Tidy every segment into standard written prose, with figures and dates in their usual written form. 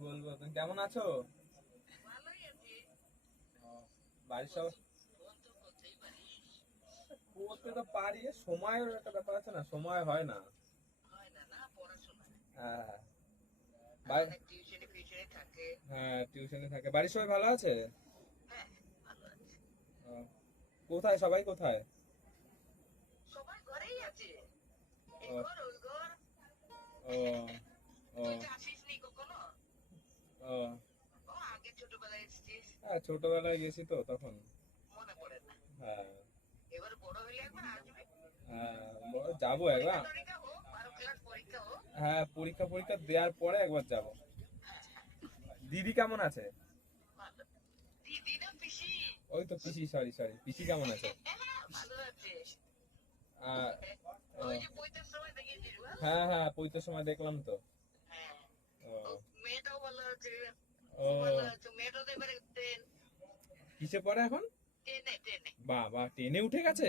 বলবো, তুমি কেমন আছো? বাড়ির সব করতে তো পারি, সময়ের একটা ব্যাপার আছে না, সময় হয় না। হ্যাঁ হ্যাঁ, টিউশনে থাকে। বাড়ির সবাই ভালো আছে? ও, কোথায় সবাই কোথায়? ও ও ও ও হ্যাঁ, ছোটবেলায় গেছি তো তখন। হ্যাঁ হ্যাঁ, যাবো একবার। হ্যাঁ, পরীক্ষা পরীক্ষা দেওয়ার পরে একবার যাব। দিদি কেমন আছে? ওই তো পিসি, সরি সরি, পিসি কেমন আছে? আহ, ও, হ্যাঁ হ্যাঁ, পৈতের সময় দেখলাম তো। ও ও, কিসে পড়ে এখন? বাবা, টেনে উঠে গেছে।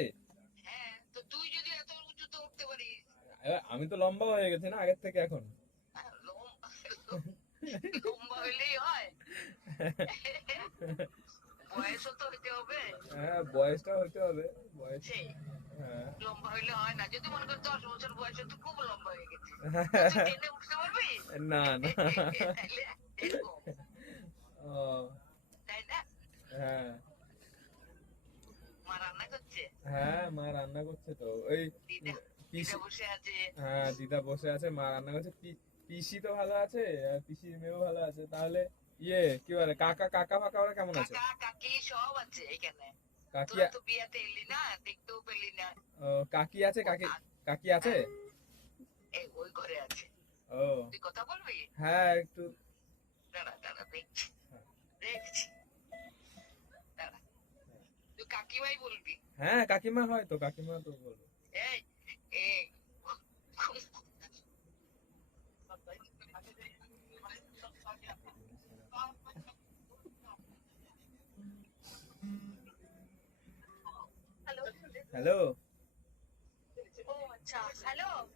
এবার আমি তো লম্বা হয়ে গেছি না আগের থেকে এখন। হ্যাঁ, বয়সটা হইতে হবে। বয়স, হ্যাঁ। না না। ও, হ্যাঁ হ্যাঁ, মা রান্না করছে তো। ওই পিসি, হ্যাঁ দিদা বসে আছে, মা রান্না করছে। পিসি তো ভালো আছে, আর পিসির মেয়েও ভালো আছে। তাহলে ইয়ে কি বলে, কাকা কাকা ফাকা ওরা কেমন আছে? কাকি ও, কাকি আছে? কাকি কাকি আছে? ও, হ্যাঁ একটু। হ্যাঁ, কাকিমা হয় তো, কাকিমা তো বলবো। হ্যালো।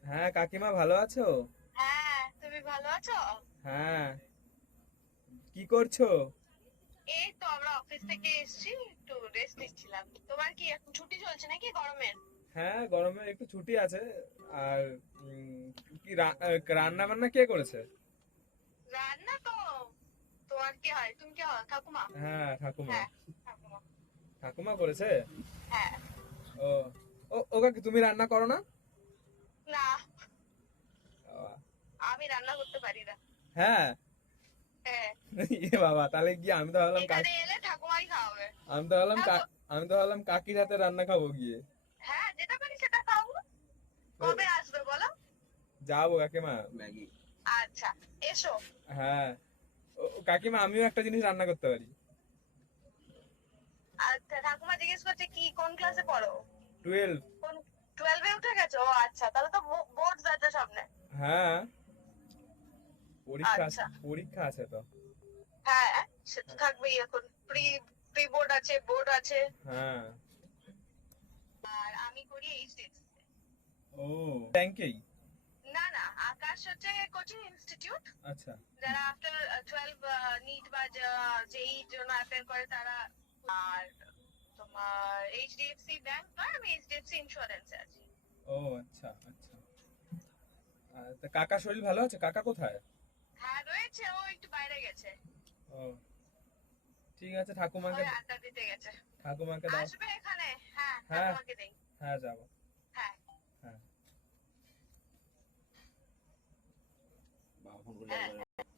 হ্যাঁ কাকিমা, ভালো আছো? হ্যাঁ, কি করছো? হ্যাঁ, গরমের একটু ছুটি আছে। আর কি রান্না বান্না কে করেছে? হ্যাঁ, ঠাকুমা। ঠাকুমা করেছে। ও ও ও কাকি, তুমি রান্না করো না? ও, হ্যাঁ। এ বাবা, তাহলে গিয়ে আমি তো ভাবলাম আমি তো ভাবলাম আমি তো ভাবলাম কাকির হাতে রান্না খাবো গিয়ে। যাবো কাকিমা। হ্যাঁ, কাকিমা আমিও একটা জিনিস রান্না করতে পারি। 12। হ্যাঁ, পরীক্ষা পরীক্ষা আছে তো। হ্যাঁ। ও, ব্যাংকেই? আচ্ছা। ও আচ্ছা আচ্ছা। তা কাকার শরীর ভালো আছে? কাকা কোথায়? ও, ঠিক আছে, ঠাকুমাকে ঠাকুমাকে দাও। হ্যাঁ হ্যাঁ, যাবো। হ্যাঁ।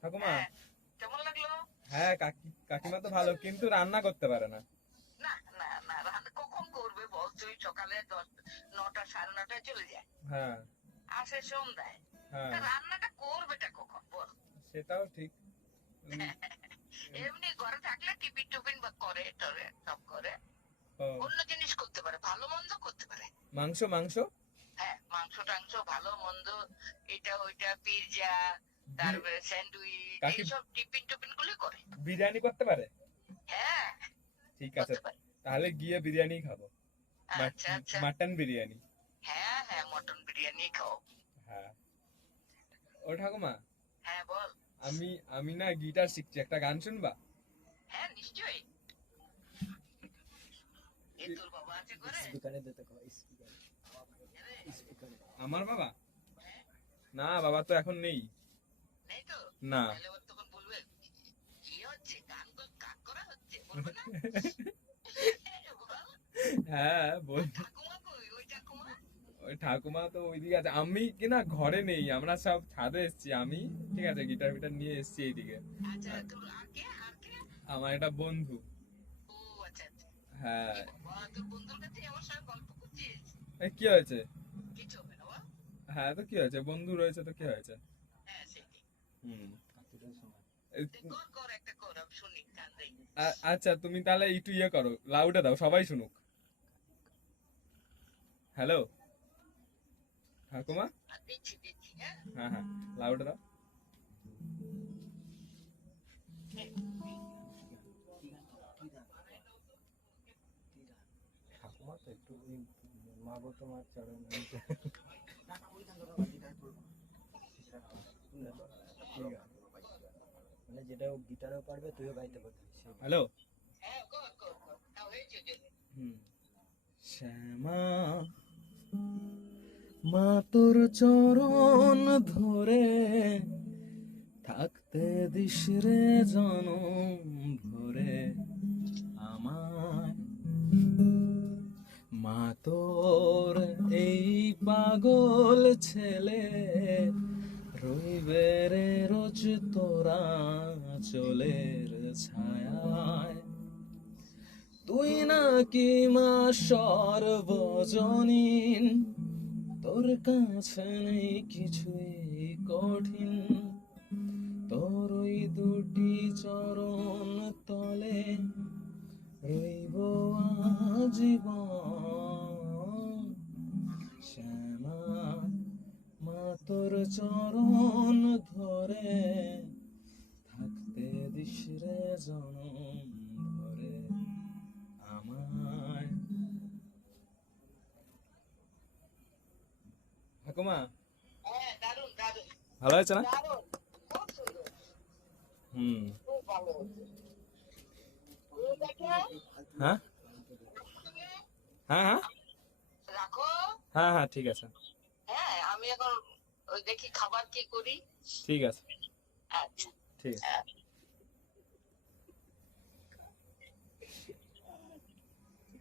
ঠাকুমা, হ্যাঁ কাকিমা তো ভালো, কিন্তু রান্না করতে পারে না। হ্যাঁ হ্যাঁ, সেটাও ঠিক। উম, ও, মাংস মাংস কাকি বিরিয়ানি করতে পারে? ঠিক আছে, তাহলে গিয়ে বিরিয়ানি খাবো। মাটন বিরিয়ানি। হ্যাঁ। ও ঠাকুমা, আমি আমি না গিটার শিখছি, একটা গান শুনবা? হ্যাঁ নিশ্চয়ই। তোর বাবা আছে ঘরে? স্পিকারে দিতে কও, স্পিকারে। আমার বাবা? না, বাবা তো এখন নেই। নেই তো? না। তাহলে ওর তখন বলবে কি হচ্ছে, গান কাজ করা হচ্ছে, বলবে না? হ্যাঁ বল। ঠাকুমা কই, ওই ঠাকুমা? ওই ঠাকুমা তো ওইদিকে আছে, আমি কিনা ঘরে নেই, আমরা সব ছাদে এসেছি। আমি ঠিক আছে গিটার ফিটার নিয়ে এসেছি এইদিকে। আচ্ছা, তোর আর কে, আর কে? আমার একটা বন্ধু। ও আচ্ছা আচ্ছা। হ্যাঁ। এ বাবা, তোর বন্ধুর কাছে আমার সঙ্গে গল্প করছিস? এই কি হয়েছে? কিছু হবে না বাবা। হ্যাঁ তো কি হয়েছে, বন্ধু রয়েছে তো কি হয়েছে? হ্যাঁ সেটাই। হুম। কাকুটাও শোনা। তুই কর একটা কর, আমি শুনি, গান দেই। আচ্ছা তুমি তাহলে একটু ইয়ে করো, লাউডে দাও, সবাই শুনুক। হ্যালো ঠাকুমা। দিচ্ছি দিচ্ছি, হ্যাঁ। হ্যাঁ হ্যাঁ, লাউডে দাও। ঠাকুমা তো একটু ওই মাগো তোমার চরণ মানে যেটা ও গিটারও পারবে তুইও গাইতে পারবি। হ্যালো। হ্যাঁ কর কর কর, তাও হয়েছে যদি। হুম। শ্যামা মা তোর চরণ ধরে থাকতে দিস রে জনম ভরে আমায়। মা তোর এই পাগল ছেলে রইবে রে রোজ তোরা চলের ছায়ায়। তুই নাকি মা সর্বজনীন, তোর কাছে নেই কিছুই কঠিন। তোর ওই দুটি চরণ তলে রইব আজীবন। শ্যামা মা তোর চরণ ধরে থাকতে দিস রে জনম ভরে আমায়। ঠাকুমা হ্যাঁ দারুণ দারুণ ভালো হয়েছে না? দারুণ, খুব সুন্দর, হুম। খুব ভালো হয়েছে। হ্যাঁ হ্যাঁ হ্যাঁ রাখো। হ্যাঁ হ্যাঁ ঠিক আছে। হ্যাঁ আমি এখন ওই দেখি খাবার কি করি। ঠিক আছে। আচ্ছা। ঠিক আছে। হ্যাঁ।